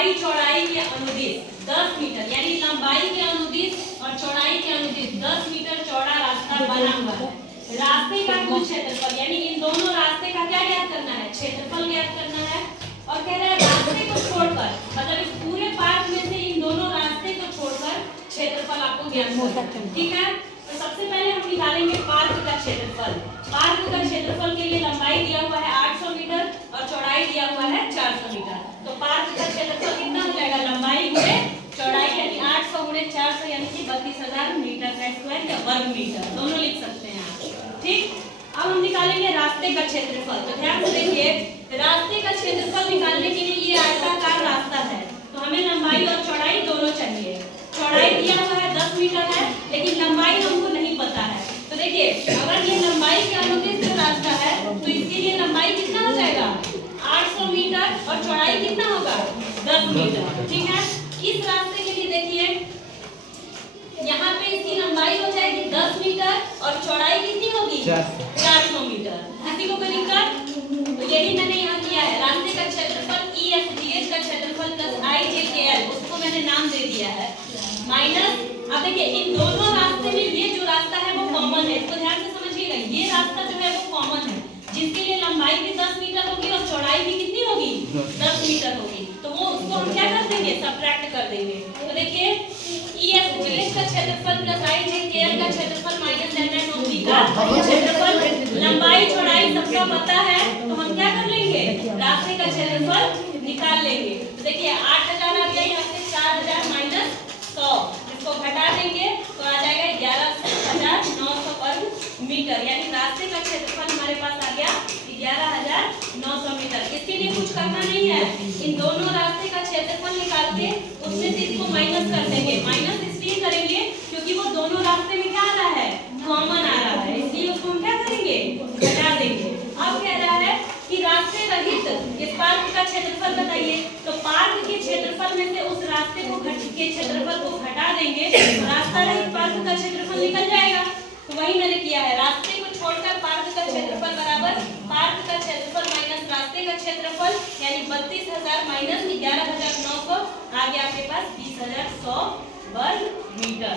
लंबाई चौड़ाई के अनुदिश 10 मीटर, यानी लंबाई के अनुदिश और चौड़ाई के अनुदिश 10 मीटर चौड़ा रास्ता बना हुआ है। रास्ते का कुल क्षेत्रफल, यानी इन दोनों रास्ते का क्या ज्ञात करना है, क्षेत्रफल ज्ञात करना है। और कह रहा है रास्ते को छोड़कर, मतलब इस पूरे पार्क में से इन दोनों रास्ते को छोड़कर क्षेत्रफल आपको ज्ञात करना है। ठीक है, तो सबसे पहले हम निकालेंगे पार्क का क्षेत्रफल। पार्क का क्षेत्रफल के लिए लंबाई दिया हुआ है 800 मीटर और चौड़ाई दिया हुआ है 400 मीटर। तो पार्क का क्षेत्रफल कितना हो जाएगा, लंबाई गुणे चौड़ाई, यानी 800 गुणे 400 यानी कि 32,000 मीटर का स्क्वायर या वर्ग मीटर, दोनों लिख सकते हैं आप। ठीक, अब हम निकालेंगे रास्ते का क्षेत्रफल। तो ध्यान से देखिए, रास्ते का क्षेत्रफल निकालने के लिए ये आयताकार रास्ता है, तो हमें लंबाई और चौड़ाई दोनों चाहिए। चौड़ाई दिया हुआ है 10 मीटर है, लेकिन लंबाई हमको नहीं पता है। तो देखिए, अगर ये लंबाई के अनुदिश जो रास्ता है तो इसके लिए लंबाई कितना हो जाएगा, 800 मीटर और चौड़ाई कितना होगा, 10 मीटर। ठीक है, इस रास्ते के लिए देखिए यहाँ पे इसकी लंबाई हो जाएगी 10 मीटर और चौड़ाई कितनी होगी, 400 मीटर। किसी को कोई दिक्कत? तो यही मैंने यहाँ किया है, रास्ते का क्षेत्रफल EFGH का क्षेत्रफल प्लस IJKL, उसको मैंने नाम दे दिया है माइनस। अब देखिए इन दोनों रास्ते में ये जो रास्ता है वो कॉमन है, इसको ध्यान से समझिएगा। ये रास्ता जो है वो कॉमन है, जिसके लिए लंबाई भी 10 मीटर होगी और चौड़ाई भी कितनी होगी, 10 मीटर होगी। तो वो उसको हम क्या कर देंगे, सब्ट्रैक्ट कर देंगे। तो देखिए EFGH का क्षेत्रफल प्लस IJKL का क्षेत्रफल माइनस MNOP का क्षेत्रफल, लंबाई चौड़ाई सबका पता है, तो हम क्या कर लेंगे, रास्ते का क्षेत्रफल निकाल लेंगे। तो देखिए 8000 आ गया, यहाँ से 4000 माइनस 100, इसको घटा देंगे तो आ जाएगा 11,900 वर्ग मीटर, यानी रास्ते का क्षेत्रफल हमारे पास आ गया 11,900 मीटर। इसके लिए कुछ करना नहीं है, इन दोनों रास्ते का क्षेत्रफल निकाल के उसमें से इसको माइनस कर देंगे। माइनस इसलिए करेंगे क्योंकि वो दोनों रास्ते में क्या आ रहा है, कॉमन आ रहा है, इसलिए उसको हम क्या करेंगे, घटा देंगे। अब कह रहा है कि रास्ते रहित इस पार्क का क्षेत्रफल बताइए। तो पार्क के क्षेत्रफल में से उस रास्ते को के क्षेत्रफल को घटा देंगे तो रास्ता रहित पार्क का क्षेत्रफल निकल जाएगा। तो वही मैंने किया है, रास्ते को छोड़कर पार्क का क्षेत्रफल बराबर पार्क का क्षेत्रफल माइनस रास्ते का क्षेत्रफल, यानी 32,000 माइनस 11,900 आ गया आपके पास 20,100 वर्ग मीटर।